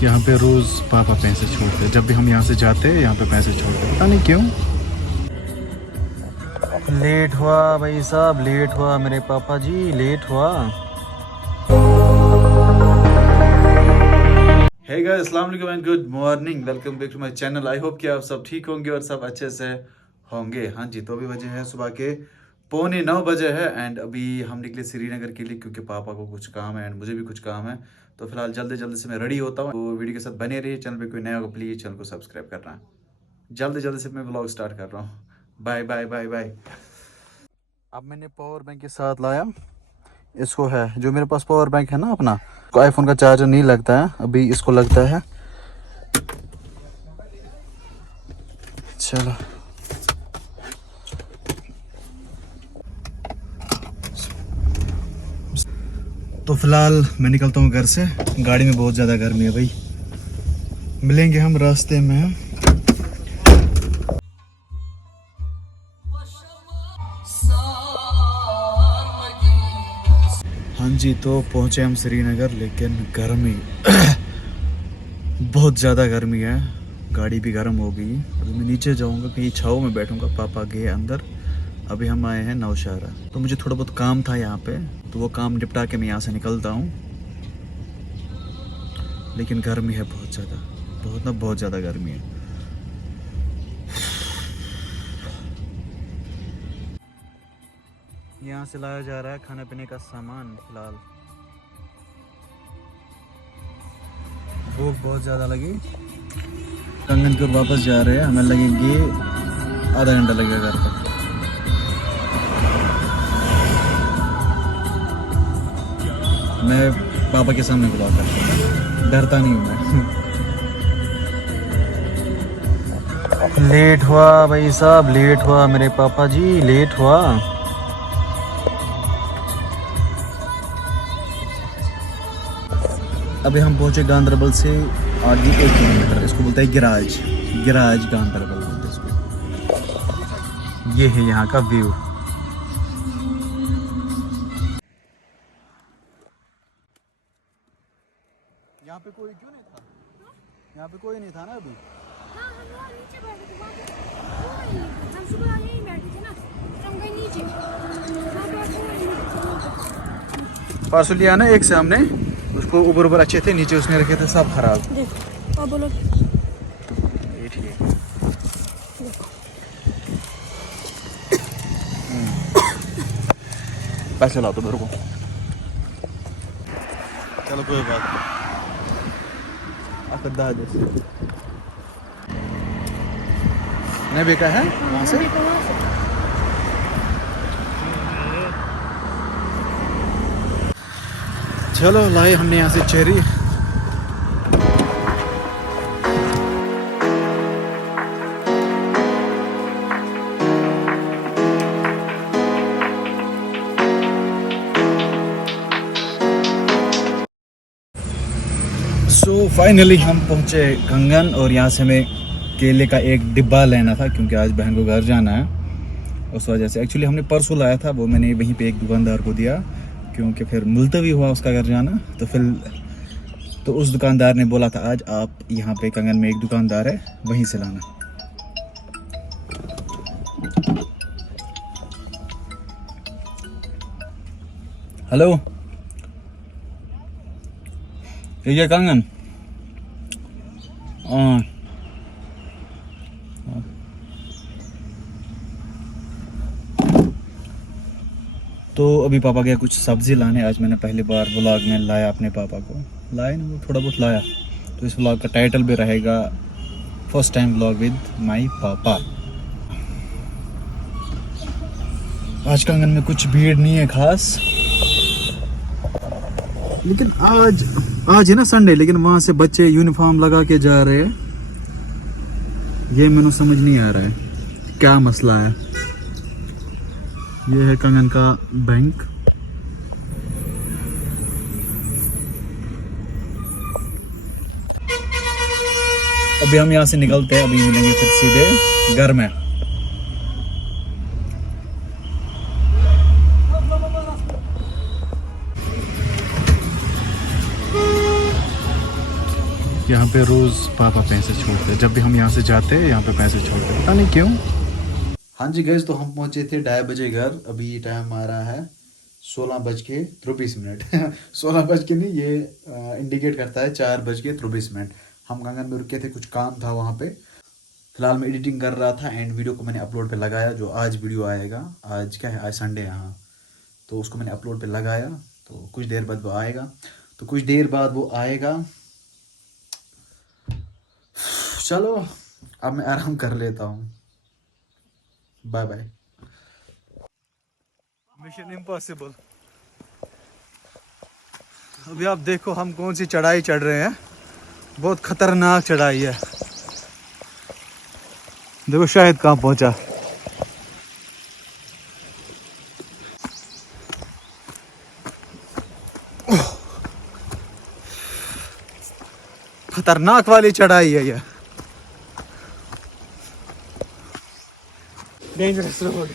यहाँ पे रोज़ पापा पैसे छोड़ते हैं। जब भी हम यहाँ से जाते हैं यहाँ पे पैसे छोड़ते हैं, पता नहीं क्यों। लेट हुआ भाई साहब, लेट हुआ मेरे पापा जी, लेट हुआ। हे गाइस, अस्सलाम वालेकुम and good morning, welcome back to my channel. I hope कि आप सब ठीक होंगे और सब अच्छे से होंगे। हाँ जी, तो अभी बजे हैं सुबह के 8:45 बजे है एंड अभी हम निकले श्रीनगर के लिए क्योंकि पापा को कुछ काम है एंड मुझे भी कुछ काम है। तो फिलहाल जल्दी जल्दी से मैं रेडी होता हूँ। तो वीडियो के साथ बने रहिए। चैनल पे कोई नया होगा प्लीज़ चैनल को सब्सक्राइब करना। जल्दी जल्दी से मैं व्लॉग स्टार्ट कर रहा हूँ। Bye bye bye bye. अब मैंने पावर बैंक के साथ लाया, इसको है जो मेरे पास पावर बैंक है ना अपना, तो आईफोन का चार्जर नहीं लगता है, अभी इसको लगता है। चलो तो फिलहाल मैं निकलता हूँ घर से। गाड़ी में बहुत ज़्यादा गर्मी है भाई, मिलेंगे हम रास्ते में। हाँ जी, तो पहुँचे हम श्रीनगर, लेकिन गर्मी बहुत ज़्यादा गर्मी है, गाड़ी भी गर्म हो गई। अभी मैं नीचे जाऊँगा, कहीं छाँव में बैठूँगा, पापा गए अंदर। अभी हम आए हैं नौशहरा, तो मुझे थोड़ा बहुत काम था यहाँ पे, तो वो काम निपटा के मैं यहाँ से निकलता हूँ। लेकिन गर्मी है बहुत ज़्यादा, बहुत ज़्यादा गर्मी है। यहाँ से लाया जा रहा है खाने पीने का सामान। फिलहाल भूख बहुत ज़्यादा लगी। कंगन को वापस जा रहे हैं, हमें लगेंगे आधा घंटा लगेगा घर तक। मैं पापा के सामने बुला कर डरता नहीं हूँ मैं। लेट हुआ भाई साहब, लेट हुआ मेरे पापा जी, लेट हुआ। अभी हम पहुंचे गांधरबल से आगे 1 किलोमीटर, इसको बोलते हैं गिराज, गिराज गांधरबल बोलते हैं इसको। ये है यहाँ का व्यू। यहाँ पे कोई क्यों नहीं था? यहाँ पे कोई नहीं था ना अभी? हाँ, हम वहाँ नीचे बैठे थे, वहाँ पे कोई नहीं था। हम सुबह यहीं बैठे थे ना, तो हम गए नीचे, वहाँ पे कोई नहीं था। पार्सल लिया ना एक से हमने, उसको ऊपर अच्छे थे, नीचे उसने रखे थे सब खराब। देखो अब बोलो। ये ठीक है। पैसे लाओ तो मेरे को। चलो कोई बात नहीं। अकदा जैसे नहीं बेटा है वहाँ से। चलो लाए हमने यहाँ से चेरी। सो फाइनली हम पहुँचे कंगन, और यहाँ से हमें केले का एक डिब्बा लेना था क्योंकि आज बहन को घर जाना है। उस वजह से एक्चुअली हमने परसों लाया था, वो मैंने वहीं पे एक दुकानदार को दिया क्योंकि फिर मुलतवी हुआ उसका घर जाना। तो फिर तो उस दुकानदार ने बोला था आज आप यहाँ पे कंगन में एक दुकानदार है वहीं से लाना। हेलो, ये कंगन। हाँ तो अभी पापा गया कुछ सब्ज़ी लाने। आज मैंने पहली बार व्लॉग में लाया अपने पापा को, लाया ना वो थोड़ा बहुत लाया। तो इस व्लॉग का टाइटल भी रहेगा first time vlog with my पापा। आज कंगन में कुछ भीड़ नहीं है खास, लेकिन आज है ना संडे, लेकिन वहाँ से बच्चे यूनिफॉर्म लगा के जा रहे हैं। ये मैंने समझ नहीं आ रहा है क्या मसला है। ये है कंगन का बैंक। अभी हम यहाँ से निकलते हैं, अभी मिलेंगे फिर सीधे घर में। यहाँ पे रोज़ पापा पैसे छोड़ते हैं, जब भी हम यहाँ से जाते हैं यहाँ पे पैसे छोड़ते हैं, पता नहीं क्यों। हाँ जी गैस, तो हम पहुँचे थे 2:30 बजे घर। अभी टाइम आ रहा है 16:23। 16 बज के नहीं, ये इंडिकेट करता है 4:23। हम गंगन में रुके थे, कुछ काम था वहाँ पे। फिलहाल मैं एडिटिंग कर रहा था एंड वीडियो को मैंने अपलोड पे लगाया। जो आज वीडियो आएगा, आज क्या है, आज संडे है हाँ, तो उसको मैंने अपलोड पे लगाया। तो कुछ देर बाद वो आएगा। चलो अब मैं आराम कर लेता हूँ। Bye bye. Mission impossible. अभी आप देखो हम कौन सी चढ़ाई चढ़ रहे हैं। बहुत खतरनाक चढ़ाई है। देखो शायद कहाँ पहुंचा। खतरनाक वाली चढ़ाई है ये। Dangerous road.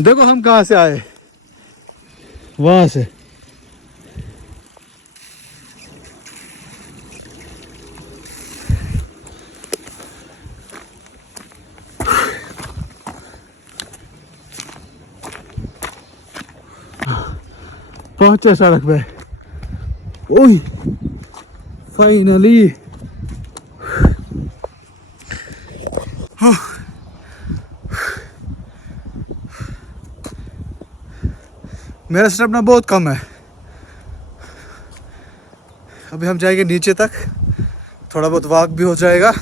देखो हम कहाँ से आए, वहां से। पहुंचे सड़क पे। ओह फाइनली। मेरा स्टेमिना बहुत कम है। अभी हम जाएंगे नीचे तक, थोड़ा बहुत वॉक भी हो जाएगा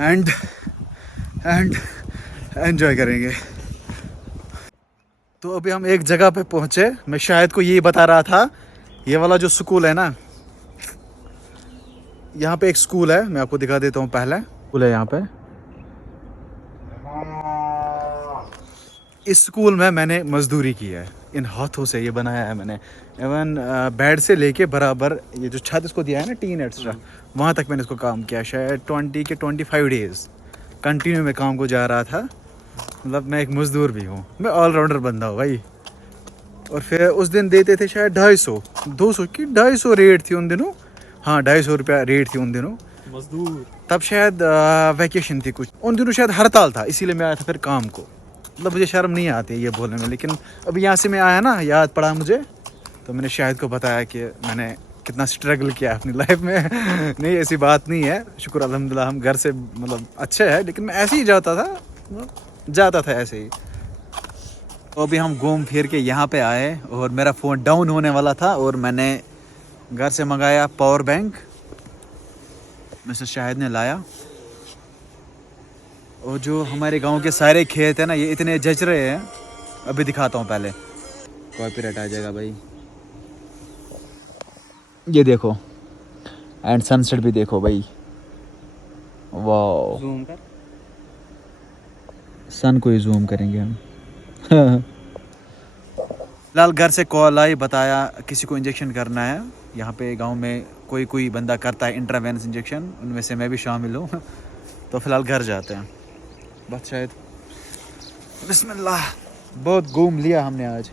एंड एंजॉय करेंगे। तो अभी हम एक जगह पे पहुंचे। मैं शायद को यही बता रहा था, ये वाला जो स्कूल है ना, यहाँ पे एक स्कूल है, मैं आपको दिखा देता हूँ। पहले स्कूल है यहाँ पे। इस स्कूल में मैंने मजदूरी की है, इन हाथों से ये बनाया है मैंने। इवन बेड से लेके बराबर ये जो छत इसको दिया है ना, टीन एक्स्ट्रा, वहाँ तक मैंने इसको काम किया। शायद 20 के 25 डेज कंटिन्यू में काम को जा रहा था। मतलब मैं एक मजदूर भी हूँ, मैं ऑलराउंडर बंदा हूँ भाई। और फिर उस दिन देते थे शायद 250 की 250 रेट थी उन दिनों। हाँ 250 रुपया रेट थी उन दिनों मजदूर। तब शायद वैकेशन थी कुछ उन दिनों, शायद हड़ताल था, इसीलिए मैं आया था फिर काम को। मतलब मुझे शर्म नहीं आती ये बोलने में, लेकिन अभी यहाँ से मैं आया ना, याद पड़ा मुझे, तो मैंने शायद को बताया कि मैंने कितना स्ट्रगल किया है अपनी लाइफ में। नहीं ऐसी बात नहीं है, शुक्र अल्हम्दुलिल्लाह हम घर से मतलब अच्छे हैं, लेकिन मैं ऐसे ही जाता था ऐसे ही। तो अभी हम घूम फिर के यहाँ पे आए और मेरा फ़ोन डाउन होने वाला था और मैंने घर से मंगाया पावर बैंक। मिस्टर शाहिद ने लाया। और जो हमारे गांव के सारे खेत हैं ना, ये इतने जच रहे हैं। अभी दिखाता हूँ, पहले कॉपीराइट आ जाएगा भाई। ये देखो एंड सनसेट भी देखो भाई, वाह। जूम कर। सन को ही जूम करेंगे हम। फिलहाल घर से कॉल आई, बताया किसी को इंजेक्शन करना है। यहाँ पे गांव में कोई बंदा करता है इंट्रावेनस इंजेक्शन, उनमें से मैं भी शामिल हूँ। तो फिलहाल घर जाते हैं बस शायद। बिस्मिल्लाह। बहुत घूम लिया हमने आज।